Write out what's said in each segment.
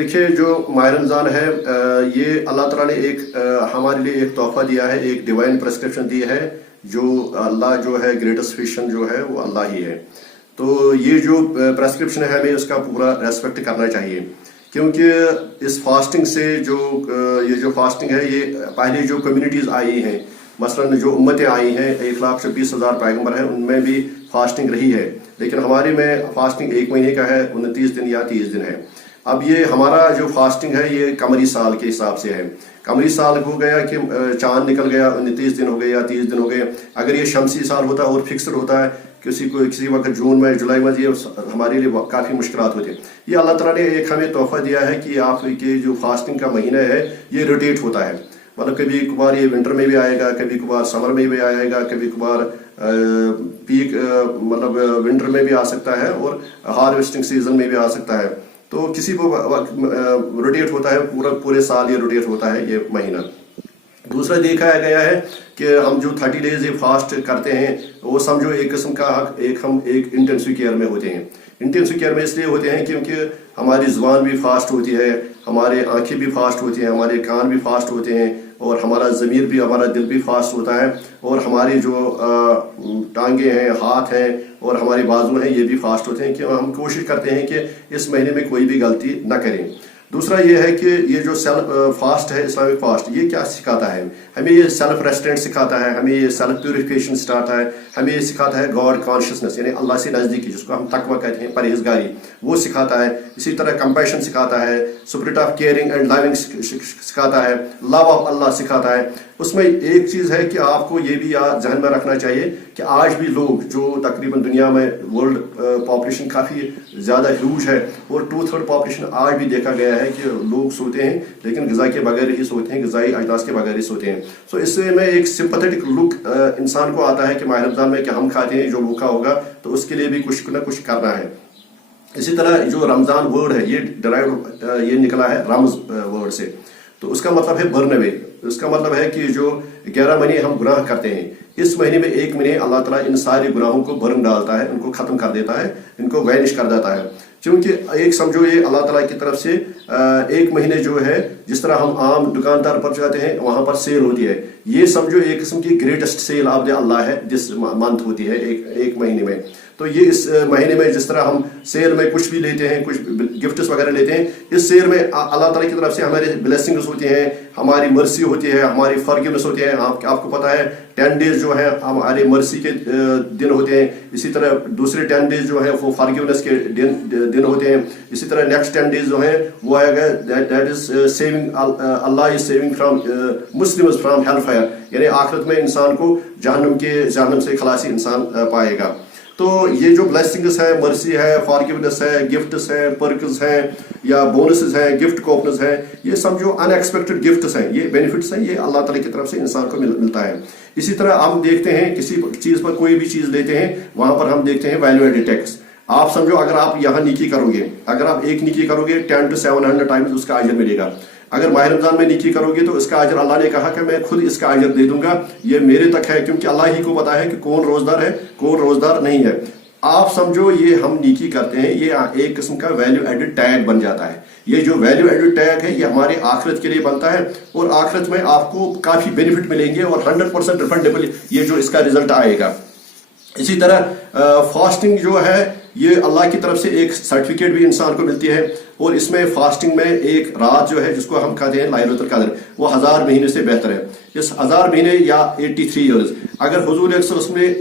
دیکھیے جو ماہ رمضان ہے یہ اللہ تعالیٰ نے ایک ہمارے لیے ایک تحفہ دیا ہے، ایک ڈیوائن پرسکرپشن دی ہے. جو اللہ جو ہے گریٹسٹ فیشن جو ہے وہ اللہ ہی ہے. تو یہ جو پرسکرپشن ہے ہمیں اس کا پورا ریسپیکٹ کرنا چاہیے، کیونکہ اس فاسٹنگ سے یہ جو فاسٹنگ ہے یہ پہلے جو کمیونٹیز آئی ہیں، مثلاً جو امتیں آئی ہیں 1,26,000 پیغمبر ہیں، ان میں بھی فاسٹنگ رہی ہے. لیکن ہمارے میں فاسٹنگ 1 مہینے کا ہے، 29 دن یا 30 دن ہے. اب یہ ہمارا جو فاسٹنگ ہے یہ قمری سال کے حساب سے ہے. قمری سال ہو گیا کہ چاند نکل گیا 29 دن ہو گئے یا 30 دن ہو گئے. اگر یہ شمسی سال ہوتا ہے اور فکسڈ ہوتا ہے کسی وقت جون میں جولائی میں، یہ ہمارے لیے کافی مشکلات ہوتے ہیں. یہ اللہ تعالیٰ نے ایک ہمیں تحفہ دیا ہے کہ آپ کے جو فاسٹنگ کا مہینہ ہے یہ روٹیٹ ہوتا ہے. مطلب کبھی کبھار یہ ونٹر میں بھی آئے گا، کبھی کبھار سمر میں بھی آئے گا، کبھی کبھار پیک مطلب ونٹر میں بھی آ سکتا ہے اور ہارویسٹنگ سیزن میں بھی آ سکتا ہے. تو کسی کو روٹیٹ ہوتا ہے، پورے سال یہ روٹیٹ ہوتا ہے یہ مہینہ. دوسرا دیکھا گیا ہے کہ ہم جو 30 ڈیز یہ فاسٹ کرتے ہیں وہ سمجھو ایک قسم کا ہم ایک انٹینسو کیئر میں ہوتے ہیں. انٹینسو کیئر میں اس لیے ہوتے ہیں کیونکہ ہماری زبان بھی فاسٹ ہوتی ہے، ہمارے آنکھیں بھی فاسٹ ہوتی ہیں، ہمارے کان بھی فاسٹ ہوتے ہیں، اور ہمارا ضمیر بھی، ہمارا دل بھی فاسٹ ہوتا ہے، اور ہماری جو ٹانگیں ہیں، ہاتھ ہیں اور ہمارے بازو ہیں یہ بھی فاسٹ ہوتے ہیں. کہ ہم کوشش کرتے ہیں کہ اس مہینے میں کوئی بھی غلطی نہ کریں. دوسرا یہ ہے کہ یہ جو فاسٹ ہے، اسلامک فاسٹ، یہ کیا سکھاتا ہے ہمیں؟ یہ سیلف ریسٹرینٹ سکھاتا ہے ہمیں، یہ سیلف پیوریفیکیشن سکھاتا ہے ہمیں، یہ سکھاتا ہے گاڈ کانشیسنس یعنی اللہ سے نزدیکی، جس کو ہم تقویٰ کہتے ہیں، پرہیزگاری، وہ سکھاتا ہے. اسی طرح کمپیشن سکھاتا ہے، spirit of caring and loving سکھاتا ہے، لو آف اللہ سکھاتا ہے. اس میں ایک چیز ہے کہ آپ کو یہ بھی ذہن میں رکھنا چاہیے کہ آج بھی لوگ جو تقریباً دنیا میں ورلڈ پاپولیشن کافی زیادہ ہیوج ہے، اور 2/3 پاپولیشن آج بھی دیکھا گیا ہے کہ لوگ سوتے ہیں لیکن غذا کے بغیر ہی سوتے ہیں، غذائی اجناس کے بغیر ہی سوتے ہیں. سو اس سے میں ایک سمپتھیٹک لک انسان کو آتا ہے کہ ماہ رمضان میں کہ ہم کھاتے ہیں، جو بھوکا ہوگا تو اس کے لیے بھی کچھ نہ کچھ کرنا ہے. اسی طرح جو رمضان ورڈ ہے یہ نکلا ہے رمز ورڈ سے. تو اس کا مطلب ہے برن اوے. اس کا مطلب ہے کہ جو 11 مہینے ہم گناہ کرتے ہیں، اس مہینے میں 1 مہینے اللہ تعالیٰ ان سارے گناہوں کو برن ڈالتا ہے، ان کو ختم کر دیتا ہے، ان کو وینش کر دیتا ہے. کیونکہ ایک سمجھو یہ اللہ تعالیٰ کی طرف سے 1 مہینے جو ہے، جس طرح ہم عام دکاندار پر جاتے ہیں وہاں پر سیل ہوتی ہے، یہ سمجھو ایک قسم کی گریٹسٹ سیل آف دی اللہ ہے جس منتھ ہوتی ہے ایک مہینے میں. تو یہ اس مہینے میں جس طرح ہم سیل میں کچھ بھی لیتے ہیں، کچھ گفٹس وغیرہ لیتے ہیں، اس سیل میں اللہ تعالیٰ کی طرف سے ہمارے بلیسنگز ہوتی ہیں، ہماری مرسی ہوتی ہے، ہماری فرگیونس ہوتی ہے. آپ کو پتہ ہے 10 ڈیز جو ہے ہمارے مرسی کے دن ہوتے ہیں. اسی طرح دوسرے 10 ڈیز جو ہیں وہ فرگیونس کے دن ہوتے ہیں. اسی طرح نیکسٹ 10 ڈیز جو ہیں وہ آئے گا that is saving, Allah is saving from Muslims from hell fire, یعنی آخرت میں انسان کو جہنم سے خلاصی انسان پائے گا. تو یہ جو بلیسنگز ہے، مرسی ہے، فارگیونس ہے، گفٹس ہیں، پرکز ہیں یا بونسز ہیں، گفٹ کوپنز ہیں، یہ سمجھو ان ایکسپیکٹڈ گفٹس ہیں، یہ بینیفٹس ہیں، یہ اللہ تعالیٰ کی طرف سے انسان کو ملتا ہے. اسی طرح ہم دیکھتے ہیں کسی چیز پر کوئی بھی چیز لیتے ہیں وہاں پر ہم دیکھتے ہیں ویلیو ایڈڈ ٹیکس. آپ سمجھو اگر آپ یہاں نیکی کرو گے، اگر آپ ایک نیکی کرو گے 10 to 700 ٹائمز اس کا اجر ملے گا. اگر ماہ رمضان میں نیکی کرو گے تو اس کا اجر اللہ نے کہا کہ میں خود اس کا اجر دے دوں گا، یہ میرے تک ہے، کیونکہ اللہ ہی کو پتا ہے کہ کون روزدار ہے کون روزدار نہیں ہے. آپ سمجھو یہ ہم نیکی کرتے ہیں، یہ ایک قسم کا ویلیو ایڈڈ ٹیگ بن جاتا ہے. یہ جو ویلیو ایڈڈ ٹیگ ہے یہ ہمارے آخرت کے لیے بنتا ہے، اور آخرت میں آپ کو کافی بینیفٹ ملیں گے اور 100% ریفنڈیبل یہ جو اس کا رزلٹ آئے گا. اسی طرح فاسٹنگ جو ہے یہ اللہ کی طرف سے ایک سرٹیفکیٹ بھی انسان کو ملتی ہے، اور اس میں فاسٹنگ میں ایک رات جو ہے جس کو ہم کہتے ہیں لیلۃ القدر، وہ 1000 مہینے سے بہتر ہے. اس 1000 مہینے یا 83 ایئرز، اگر حضور صلی اللہ علیہ وسلم نے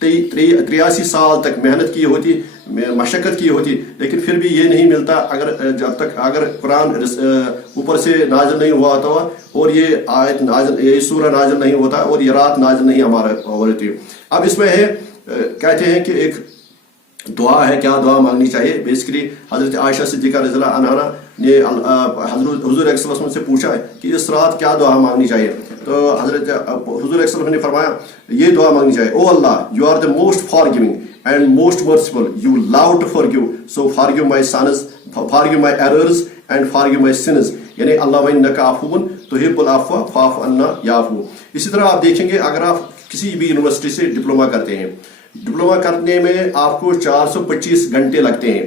83 سال تک محنت کی ہوتی، مشقت کی ہوتی، لیکن پھر بھی یہ نہیں ملتا اگر قرآن اوپر سے نازل نہیں ہوا ہوتا اور یہ سورہ نازل نہیں ہوتا اور یہ رات نازل نہیں ہمارا ہوتی. اب اس میں ہے کہتے ہیں کہ ایک دعا ہے، کیا دعا مانگنی چاہیے. بیسکلی حضرت عائشہ صدیقہ رضی اللہ عنہا نے حضور علیہ وسلم سے پوچھا کہ اس رات کیا دعا مانگنی چاہیے. تو حضرت حضور علیہ وسلم نے فرمایا یہ دعا مانگنی چاہیے: O Allah, you are the most forgiving and most merciful, you love to forgive, so forgive my sins, forgive my errors and forgive my sins, یعنی اللہ انک عفو تحب العفو فاعف عنا یا عفو. اسی طرح آپ دیکھیں گے اگر آپ کسی بھی یونیورسٹی سے ڈپلوما کرتے ہیں، ڈپلوما کرنے میں آپ کو 425 گھنٹے لگتے ہیں.